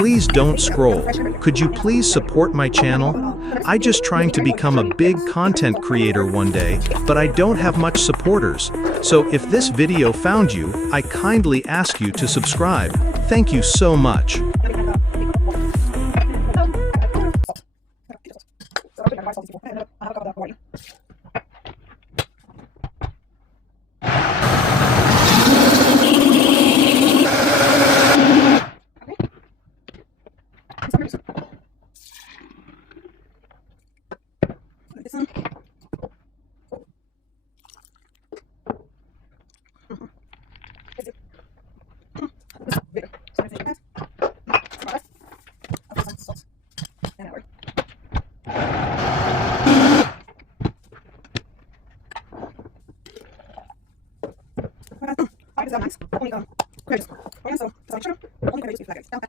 Please don't scroll. Could you please support my channel? I just trying to become a big content creator one day, but I don't have much supporters. So if this video found you, I kindly ask you to subscribe. Thank you so much.